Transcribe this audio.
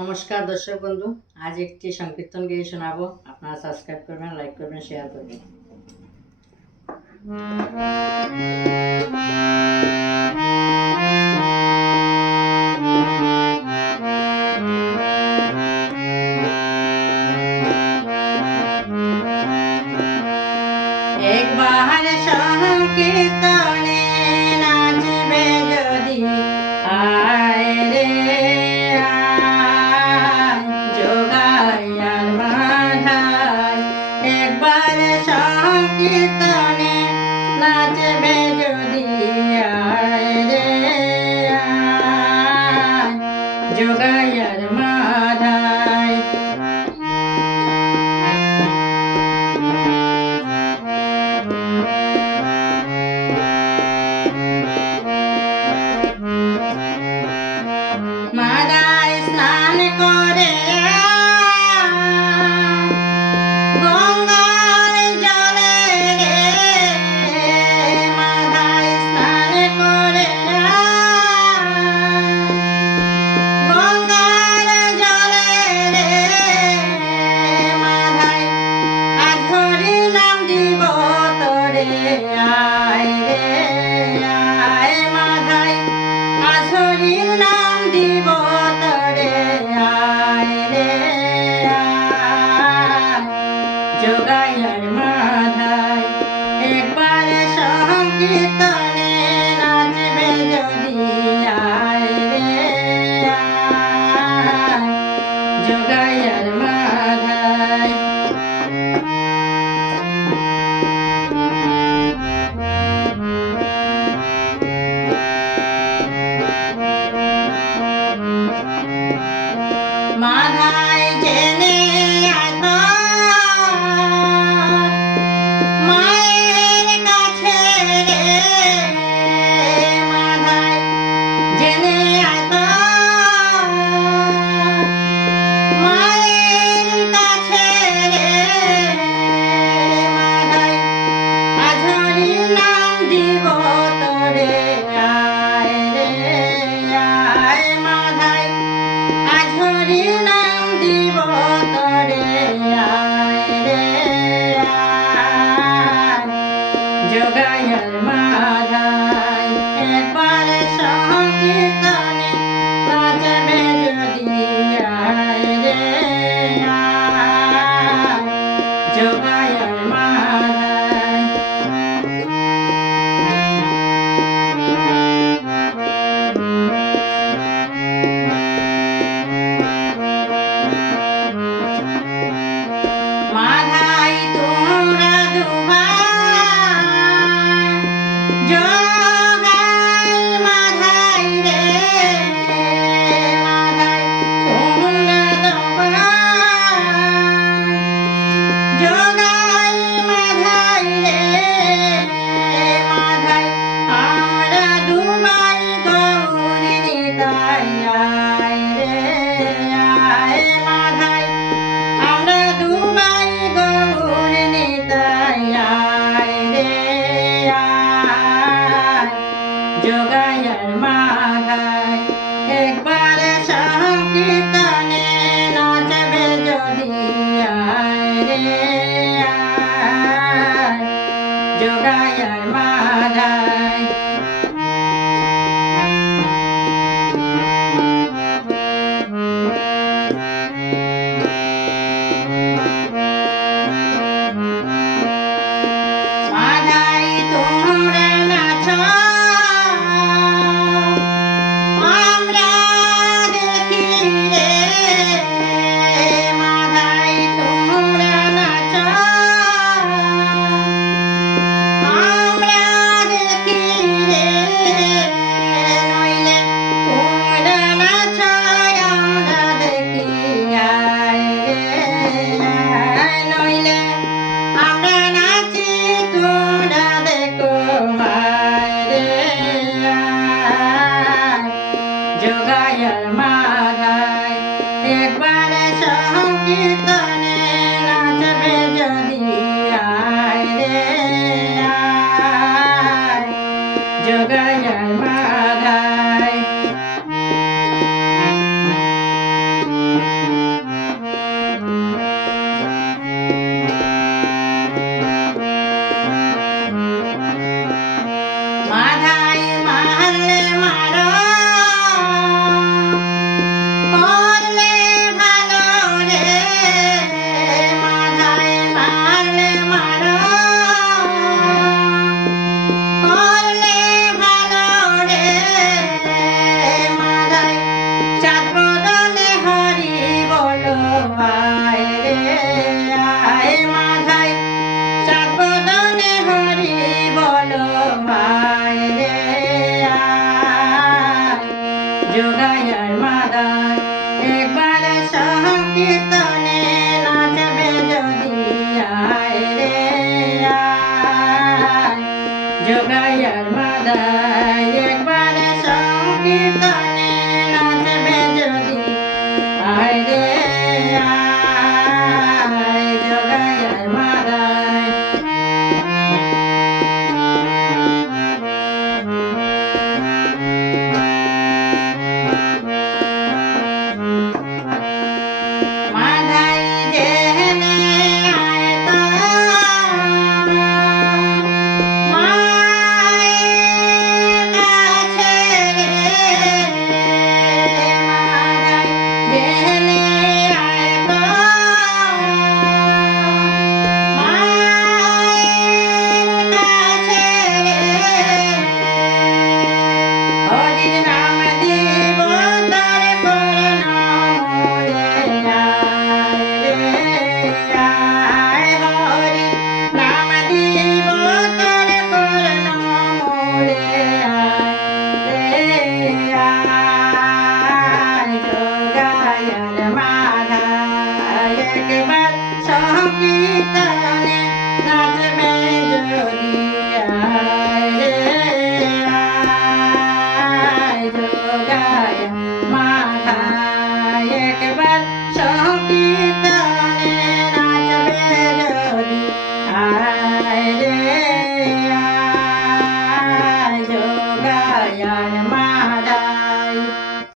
নমস্কার দর্শক বন্ধু, আজ একটি সংকীর্তন গেয়ে শোনাবো। আপনারা সাবস্ক্রাইব করবেন, লাইক করবেন, শেয়ার করবেন। একবার সংকীর্তনে নাচবে যদি আয় রে যোগাইয়ার মাধায়। একবার সংকীর্তনে নাচবে যদি আয় রে যোগাইয়ার মাধায়। মাদায় স্নান করে গঙ্গার জলে রে, মাদায় স্নান করে গঙ্গার জলে রে, মাদায় আজ হরি নাম দিব তোরে আয় রে আয়, মাদায় আজ হরি নাম দিব তোরে আয় রে আয় যোগাইয়ার মাধায়। একবার সংকীর্তনে নাচবে যদি আয় রে আয় যোগাইয়ার মাধায়। মাধায় জেনে আয় মায়ের কাছে রে, মাধায় জেনে আয় মায়ের কাছে রে, মাধায় আজ হরি নাম দিব তোরে আয় রে আয়, মাধায় আজ হরি নাম দিব তোরে আয় রে আয় যোগাইয়ার মাধায়। একবার সংকীর্তনে নাচবে যদি আয় রে আয় যোগাইয়ার মাধায়। মাধায় তোমরা দুভাই যোগাই মাধায় রে, মাধায় তোমরা দুভাই যোগাই মাধায় রে, মাধায় আমরা দুভাই গৌরী নিতাই আয় রে আয়, মাধায় আমরা দুভাই গৌর নিতাই আয় রে আয় যোগাইয়ার মাধায়। একবার সংকীর্তনে নাচবে যদি আয় রে আয় যোগাইয়ার মাধায়। মাধায় তোমরা নাচো আমরা দেখি রে, মাধায় তোমরা নাচো আমরা দেখি রে, নইলে তোমরা নাচো আমরা দেখি আয় রে আয়, নইলে আমরা নাচি তোমরা দেখো আয় রে আয় যোগাইয়ার মাধায়। একবার সংকীর্তনে নাচবে যদি আয় রে আয় যোগাইয়ার মাধায়। মাথায় মারলে মারো, করলে ভালো রে, মাথায় মারলে মারো, করলে ভালো রে, মাথায় চাঁদ বদলে হরি বলো আয় রে আয়, মাথায় চাঁদ বদলে হরি বলো আয় রে আয়, যোগাইয়ার মাদায় একবার সংকীর্তনে নাচবে যদি আয় রে আয়, যোগাইয়ার মাদায় একবার সংকীর্তনে নাচবে যদি আয় রে আয়, যোগাইয়ার মাদায়। মাথায় জেনে আয়তো মায়ের কাছে রে, মাথায় জেনে আয়তো মায়ের কাছে রে, হরির নাম দিব তার করুণ মোরে আয় রে আয়, হরির নাম দিব তার করুণ মোরে আয় রে আয়, যোগাইয়ার মাথায় একবার সংকীর্তনে নাচবে যদি